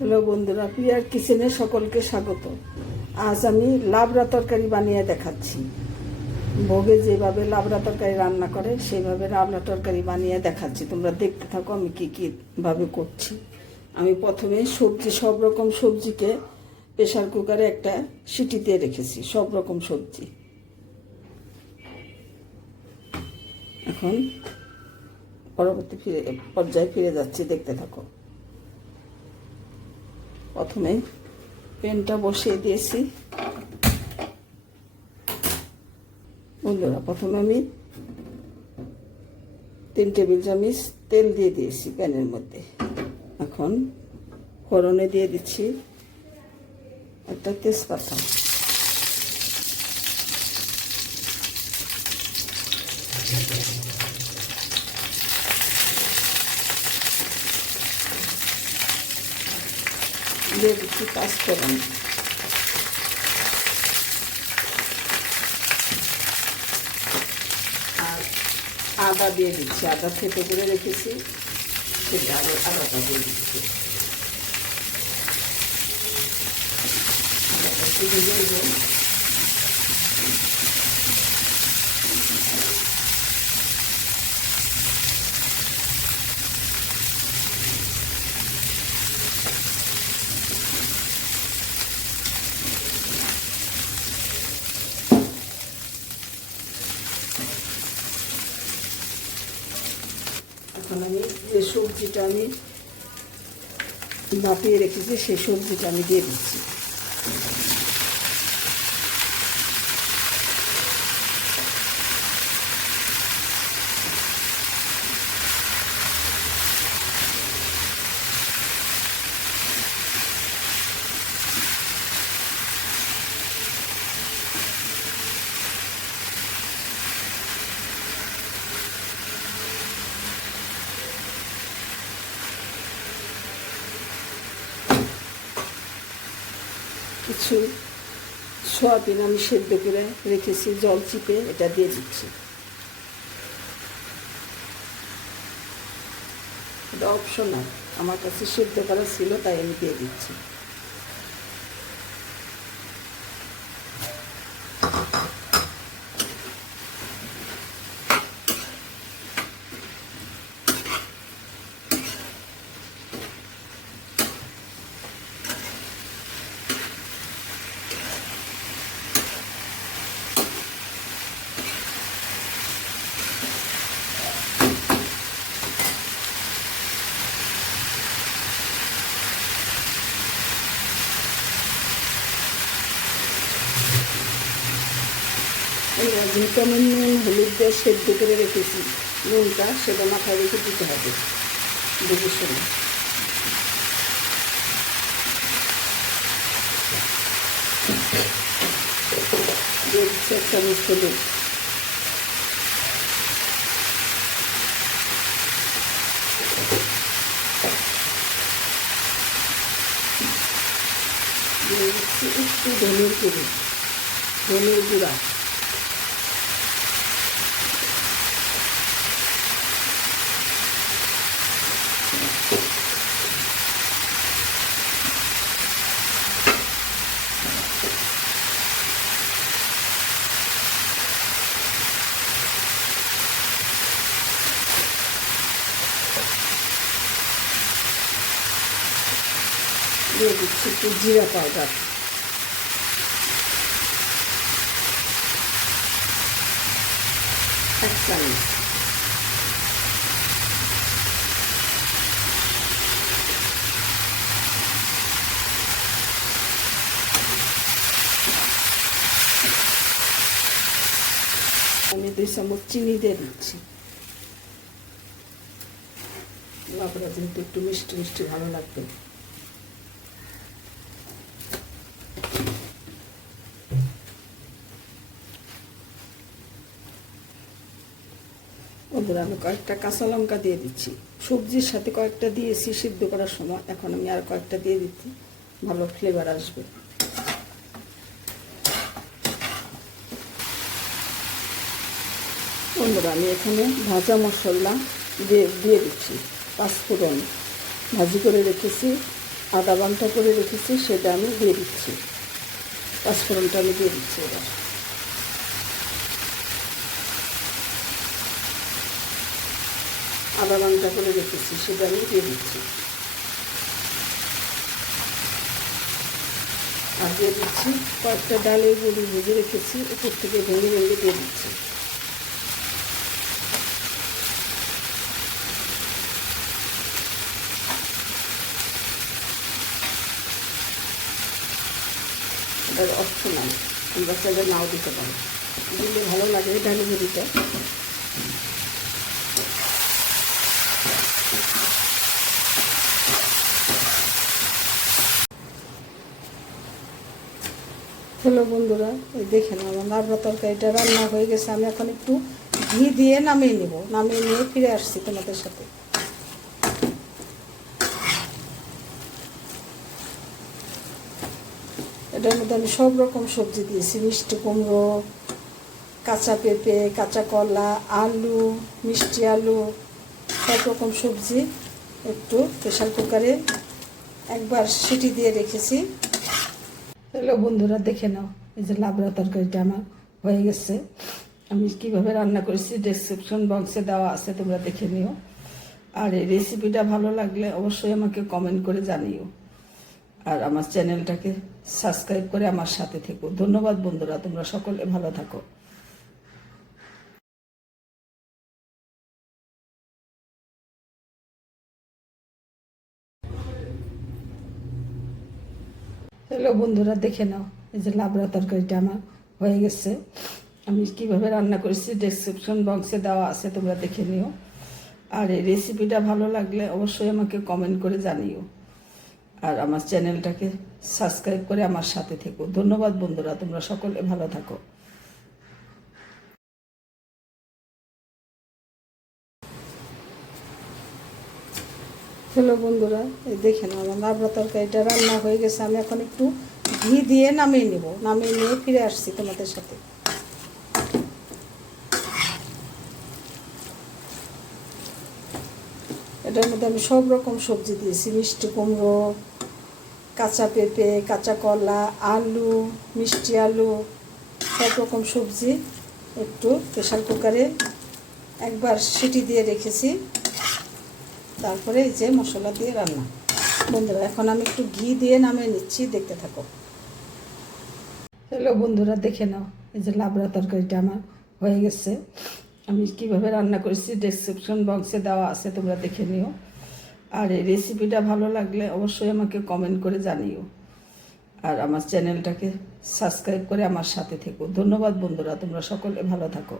Hello বন্ধুরা, প্রিয়ার কিচেনে সকলকে স্বাগত। আজ আমি লাবড়া তরকারি বানিয়ে দেখাচ্ছি। ভোগে যেভাবে লাবড়া তরকারি রান্না করে সেইভাবে লাবড়া তরকারি বানিয়ে দেখাচ্ছি। তোমরা দেখতে থাকো আমি কীভাবে করছি। আমি প্রথমে সব রকম সবজিকে প্রেশার কুকারে একটা সিটি দিয়ে রেখেছি, সব রকম সবজি। এখন পরবর্তী পর্যায়ে ফিরে যাচ্ছি, দেখতে থাকো। প্রথমে প্যানটা বসিয়ে দিয়েছি বন্ধুরা। প্রথমে আমি 3 টেবিল চামচ তেল দিয়ে দিয়েছি প্যানের মধ্যে। এখন ফোড়নে দিয়ে দিচ্ছি একটা তেজপাতা, দিয়ে দিচ্ছি পাঁচফোড়ন, আর আদা দিয়ে দিচ্ছি। আদা থেতো করে রেখেছি, সেটা আদাটা দিয়ে দিচ্ছি। এখন আমি যে সবজিটা আমি ভাপিয়ে রেখেছি সেই সবজিটা আমি দিয়ে দিচ্ছি। কিছু সয়াবিন আমি সেদ্ধ করে রেখেছি, জল চিপে এটা দিয়ে দিচ্ছি। এটা অপশনাল, আমার কাছে সেদ্ধ করা ছিল তাই আমি দিয়ে দিচ্ছি। যেহেতু আমি নুন হলুদ দিয়ে সেদ্ধ করে রেখেছি, নুনটা সেটা মাথায় রেখে দিতে হবে বুঝে শুনে। দিয়ে দিচ্ছি 1 চামচ হলুদ, দিয়ে দিচ্ছি একটু ধনের গুঁড়া, দিয়ে দিচ্ছি একটু জিরা পাউডার, এক চামচ। আমি 2 চামচ চিনি দিয়ে দিচ্ছি। লাবড়া যেহেতু একটু মিষ্টি মিষ্টি ভালো লাগবে। বন্ধুরা, আমি কয়েকটা কাঁচা লঙ্কা দিয়ে দিচ্ছি। সবজির সাথে কয়েকটা দিয়েছি সিদ্ধ করার সময়, এখন আমি আর কয়েকটা দিয়ে দিচ্ছি, ভালো ফ্লেভার আসবে। বন্ধুরা, আমি এখানে ভাজা মশলা দিয়ে দিচ্ছি। পাঁচফোড়ন ভাজি করে রেখেছি, আদা বান্টা করে রেখেছি সেটা আমি দিয়ে দিচ্ছি। পাঁচফোড়নটা আমি দিয়ে দিচ্ছি এবার। আদা বান্টা করে রেখেছি সেটা আমি দিয়ে দিচ্ছি। আর দিয়ে দিচ্ছি কয়েকটা ডালের বড়ি ভেজে রেখেছি, উপর থেকে ভেঙে ভেঙে দিয়ে দিচ্ছি। এটার অপশনাল, আমরা চাইলে নাও দিতে পারি, দিলে ভালো লাগে ডালের বড়িটা। হ্যালো বন্ধুরা, এই দেখে নাও আমার লাবড়া তরকারিটা রান্না হয়ে গেছে। আমি এখন একটু ঘি দিয়ে নামিয়ে নেব, নামিয়ে নিয়ে ফিরে আসছি তোমাদের সাথে। এটার মধ্যে আমি সব রকম সবজি দিয়েছি, মিষ্টি কুমড়ো, কাঁচা পেঁপে, কাঁচা কলা, আলু, মিষ্টি আলু, সব রকম সবজি একটু প্রেশার কুকারে একবার সিটি দিয়ে রেখেছি। হ্যালো বন্ধুরা, দেখে নাও এই যে লাবড়া তরকারিটা আমার হয়ে গেছে। আমি কিভাবে রান্না করেছি ডেসক্রিপশন বক্সে দেওয়া আছে, তোমরা দেখে নিও। আর এই রেসিপিটা ভালো লাগলে অবশ্যই আমাকে কমেন্ট করে জানিও। আর আমার চ্যানেলটাকে সাবস্ক্রাইব করে আমার সাথে থেকো। ধন্যবাদ বন্ধুরা, তোমরা সকলে ভালো থাকো। হ্যালো বন্ধুরা, দেখে নাও এই যে লাবড়া তরকারিটা আমার হয়ে গেছে। আমি কিভাবে রান্না করেছি ডেসক্রিপশন বক্সে দেওয়া আছে, তোমরা দেখে নিও। আর এই রেসিপিটা ভালো লাগলে অবশ্যই আমাকে কমেন্ট করে জানিও। আর আমার চ্যানেলটাকে সাবস্ক্রাইব করে আমার সাথে থেকো। ধন্যবাদ বন্ধুরা, তোমরা সকলে ভালো থাকো। হ্যালো বন্ধুরা, এই দেখে নাও আমার লাবড়া তরকারিটা রান্না হয়ে গেছে। আমি এখন একটু ঘি দিয়ে নামিয়ে নেব, নামিয়ে নিয়ে ফিরে আসছি তোমাদের সাথে। এটার মধ্যে আমি সব রকম সবজি দিয়েছি, মিষ্টি কুমড়ো, কাঁচা পেঁপে, কাঁচা কলা, আলু, মিষ্টি আলু, সব রকম সবজি একটু প্রেশার কুকারে একবার সিটি দিয়ে রেখেছি। তারপরে এই যে মশলা দিয়ে রান্না। বন্ধুরা, এখন আমি একটু ঘি দিয়ে নামিয়ে নিচ্ছি, দেখতে থাকো। হ্যালো বন্ধুরা, দেখে নাও এই যে লাবড়া তরকারিটা আমার হয়ে গেছে। আমি কিভাবে রান্না করেছি ডেসক্রিপশন বক্সে দেওয়া আছে, তোমরা দেখে নিও। আর এই রেসিপিটা ভালো লাগলে অবশ্যই আমাকে কমেন্ট করে জানিও। আর আমার চ্যানেলটাকে সাবস্ক্রাইব করে আমার সাথে থেকো। ধন্যবাদ বন্ধুরা, তোমরা সকলে ভালো থাকো।